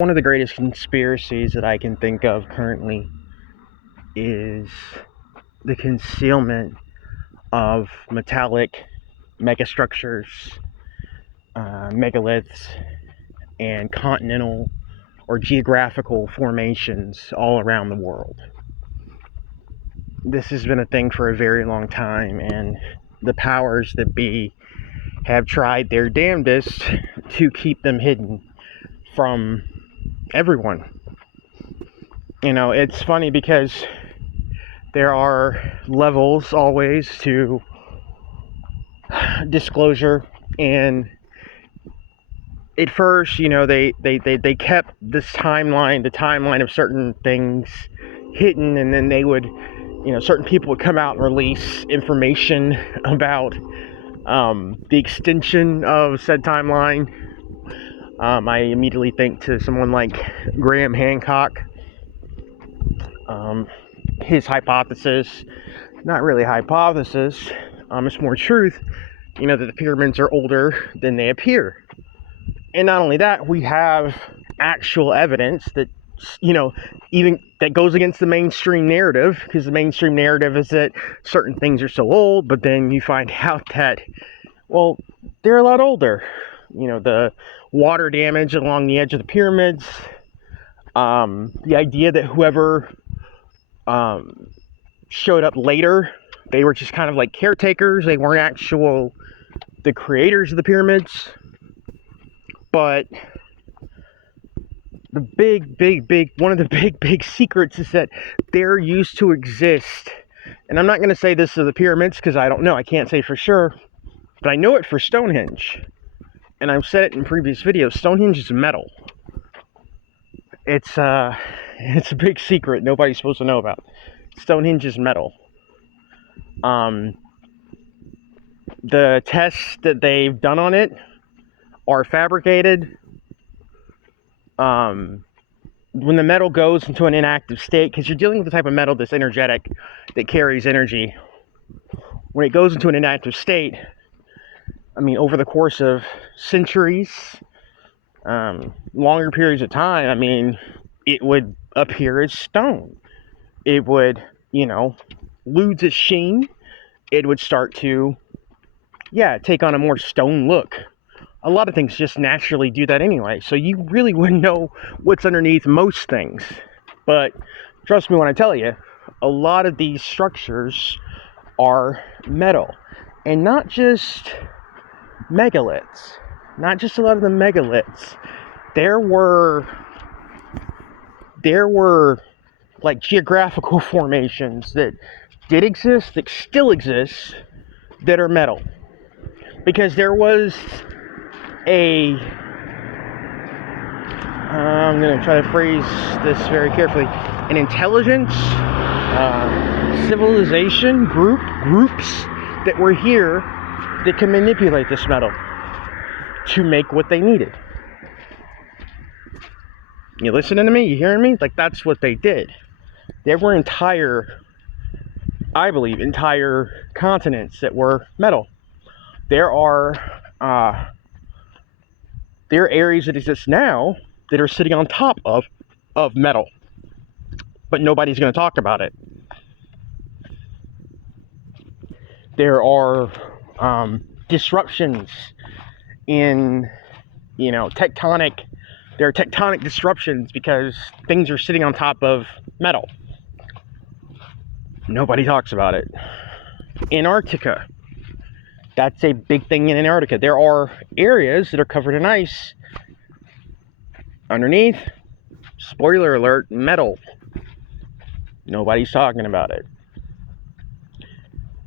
One of the greatest conspiracies that I can think of currently is the concealment of metallic megastructures, megaliths, and continental or geographical formations all around the world. This has been a thing for a very long time, and the powers that be have tried their damnedest to keep them hidden from everyone. It's funny because there are levels always to disclosure, and at first, they kept this timeline, the timeline of certain things hidden, and then they would, certain people would come out and release information about the extension of said timeline. I immediately think to someone like Graham Hancock. His hypothesis, not really hypothesis, it's more truth, that the pyramids are older than they appear. And not only that, we have actual evidence that, even that goes against the mainstream narrative, because the mainstream narrative is that certain things are so old, but then you find out that, well, they're a lot older. The water damage along the edge of the pyramids, the idea that whoever showed up later, they were just kind of like caretakers, they weren't the creators of the pyramids. But the one of the big secrets is that they're used to exist. And I'm not going to say this to the pyramids because I don't know, I can't say for sure, but I know it for Stonehenge. And I've said it in previous videos, Stonehenge is metal. It's a big secret nobody's supposed to know about. Stonehenge is metal. The tests that they've done on it are fabricated. When the metal goes into an inactive state, because you're dealing with the type of metal that's energetic, that carries energy, when it goes into an inactive state, over the course of centuries, longer periods of time, it would appear as stone. It would, lose its sheen. It would start to, take on a more stone look. A lot of things just naturally do that anyway, so you really wouldn't know what's underneath most things. But trust me when I tell you, a lot of these structures are metal. And not just megaliths, not just a lot of the megaliths. There were like geographical formations that did exist, that still exist, that are metal. Because there was I'm going to try to phrase this very carefully, an intelligence, civilization, groups that were here that can manipulate this metal to make what they needed. You listening to me? You hearing me? Like, that's what they did. There were I believe, entire continents that were metal. There are areas that exist now that are sitting on top of metal, but nobody's going to talk about it. There are disruptions in, tectonic. There are tectonic disruptions because things are sitting on top of metal. Nobody talks about it. Antarctica. That's a big thing in Antarctica. There are areas that are covered in ice. Underneath, spoiler alert, metal. Nobody's talking about it.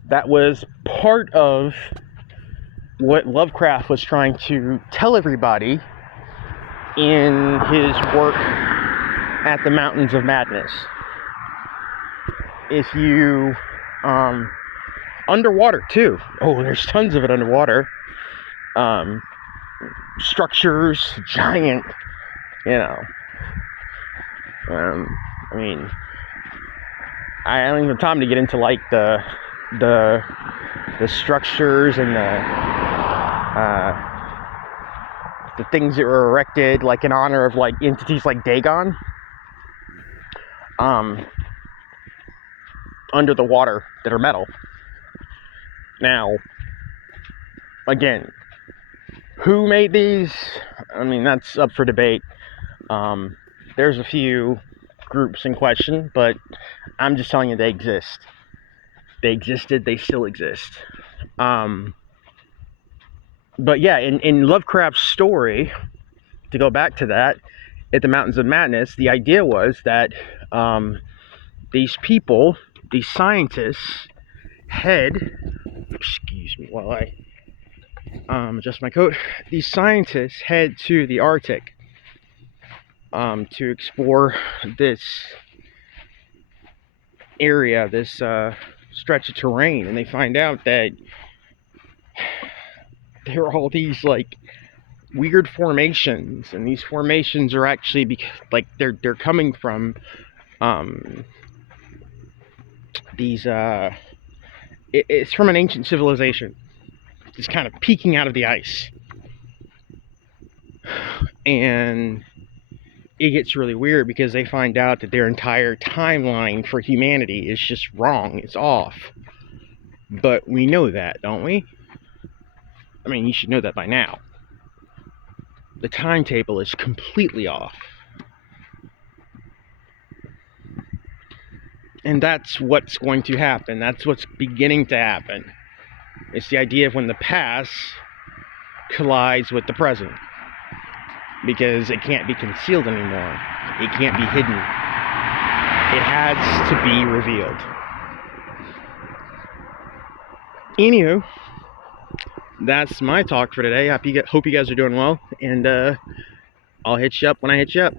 That was part of what Lovecraft was trying to tell everybody in his work at the Mountains of Madness. If you, underwater too. Oh, there's tons of it underwater. Structures, giant, I don't even have time to get into like the structures and the things that were erected like in honor of like entities like Dagon, under the water that are metal. Now, again, who made these? I mean, that's up for debate. There's a few groups in question, but I'm just telling you they exist. They existed, they still exist. But yeah, in Lovecraft's story, to go back to that, at the Mountains of Madness, the idea was that these people, these scientists, excuse me while I adjust my coat. These scientists head to the Arctic to explore this area, this stretch of terrain, and they find out that there are all these like weird formations, and these formations are actually like they're coming from these it's from an ancient civilization. It's kind of peeking out of the ice, and it gets really weird because they find out that their entire timeline for humanity is just wrong. It's off. But we know that, don't we? I mean, you should know that by now. The timetable is completely off. And that's what's going to happen. That's what's beginning to happen. It's the idea of when the past collides with the present. Because it can't be concealed anymore. It can't be hidden. It has to be revealed. Anywho, that's my talk for today. Hope you guys are doing well, and I'll hit you up when I hit you up.